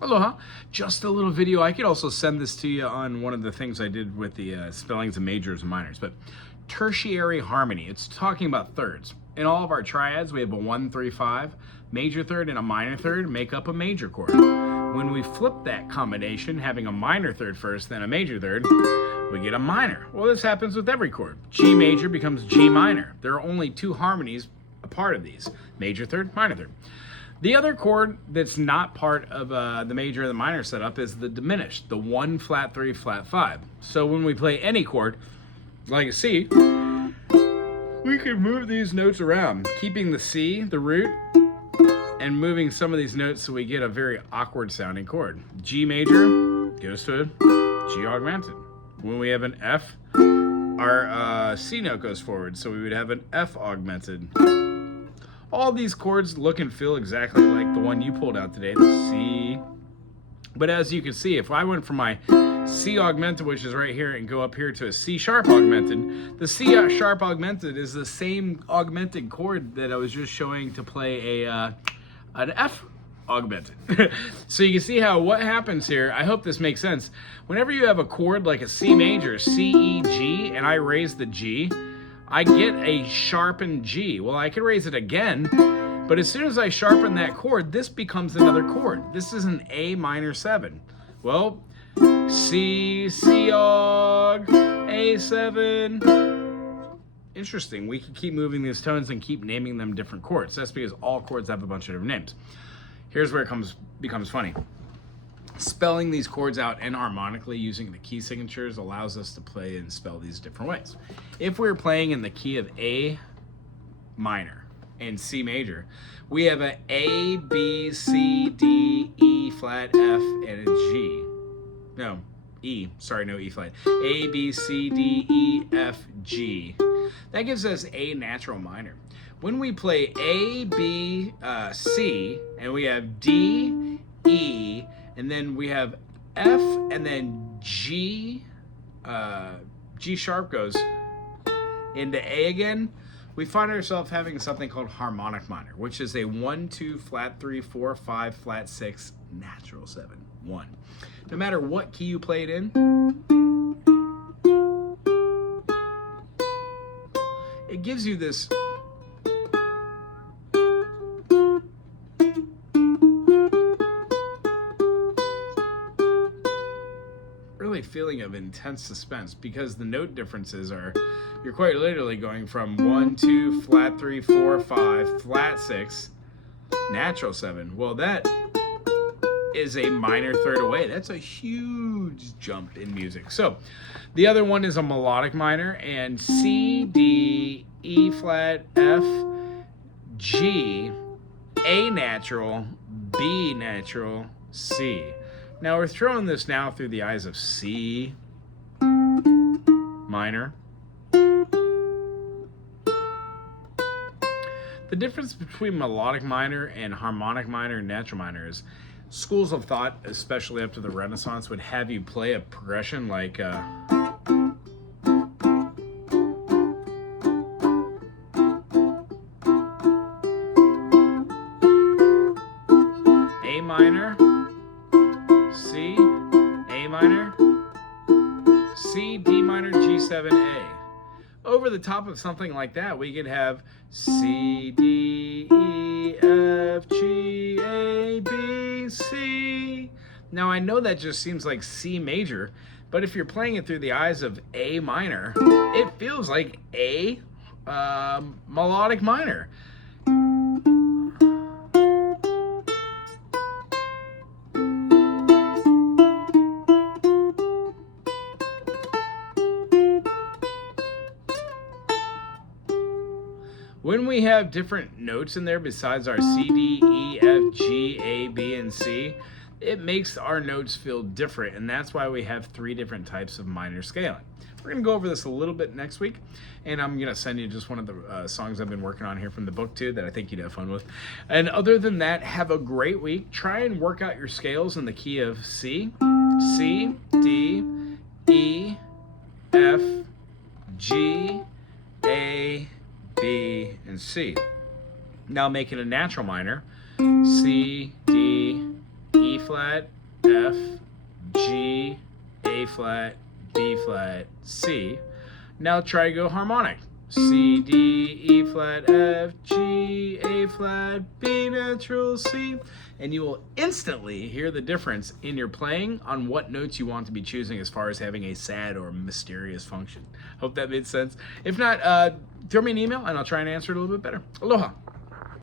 Aloha. Just a little video. I could also send this to you on one of the things I did with the spellings of majors and minors. But tertiary harmony, it's talking about thirds. In all of our triads, we have a 1, 3, 5, major third and a minor third make up a major chord. When we flip that combination, having a minor third first, then a major third, we get a minor. Well, this happens with every chord. G major becomes G minor. There are only two harmonies a part of these, major third, minor third. The other chord that's not part of the major and the minor setup is the diminished, the 1, flat 3, flat 5. So when we play any chord, like a C, we can move these notes around, keeping the C, the root, and moving some of these notes so we get a very awkward sounding chord. G major goes to G augmented. When we have an F, our C note goes forward, so we would have an F augmented. All these chords look and feel exactly like the one you pulled out today, the C. But as you can see, if I went from my C augmented, which is right here, and go up here to a C sharp augmented, the C sharp augmented is the same augmented chord that I was just showing to play an F augmented. So you can see how what happens here. I hope this makes sense. Whenever you have a chord like a C major, C, E, G, and I raise the G, I get a sharpened G. Well, I can raise it again, but as soon as I sharpen that chord, this becomes another chord. This is an A minor 7. Well, C, C aug, A7. Interesting. We can keep moving these tones and keep naming them different chords. That's because all chords have a bunch of different names. Here's where it becomes funny. Spelling these chords out enharmonically using the key signatures allows us to play and spell these different ways. If we're playing in the key of A minor and C major, we have a A, B, C, D, E flat, F, and a G. No, E. Sorry, no E flat. A, B, C, D, E, F, G. That gives us A natural minor. When we play A, B, C, and we have D, E, and then we have F, and then G, G sharp goes into A again, we find ourselves having something called harmonic minor, which is a 1, 2, flat 3, 4, 5, flat 6, natural 7, 1. No matter what key you play it in, it gives you this really feeling of intense suspense, because the note differences are, you're quite literally going from 1, 2, flat 3, 4, 5, flat 6, natural 7. Well, that is a minor third away. That's a huge jump in music. So the other one is a melodic minor, and C, D, E flat, F, G, A natural, B natural, C. Now we're throwing this now through the eyes of C minor. The difference between melodic minor and harmonic minor and natural minor is schools of thought, especially up to the Renaissance, would have you play a progression like A minor, C, A minor, C, D minor, G7, A. Over the top of something like that, we could have C, D, E, F, G, A, B, C. Now I know that just seems like C major, but if you're playing it through the eyes of A minor, it feels like A melodic minor. When we have different notes in there besides our C, D, E, F, G, A, B, and C, it makes our notes feel different, and that's why we have 3 different types of minor scaling. We're going to go over this a little bit next week, and I'm going to send you just one of the songs I've been working on here from the book too that I think you'd have fun with. And other than that, have a great week. Try and work out your scales in the key of C, C, D, E, F, G, A, B, and C. Now making a natural minor, C, D, E flat, F, G, A flat, B flat, C. Now try to go harmonic. C, D, E flat, F, G, A flat, B natural, C. And you will instantly hear the difference in your playing on what notes you want to be choosing as far as having a sad or mysterious function. Hope that made sense. If not, throw me an email and I'll try and answer it a little bit better. Aloha.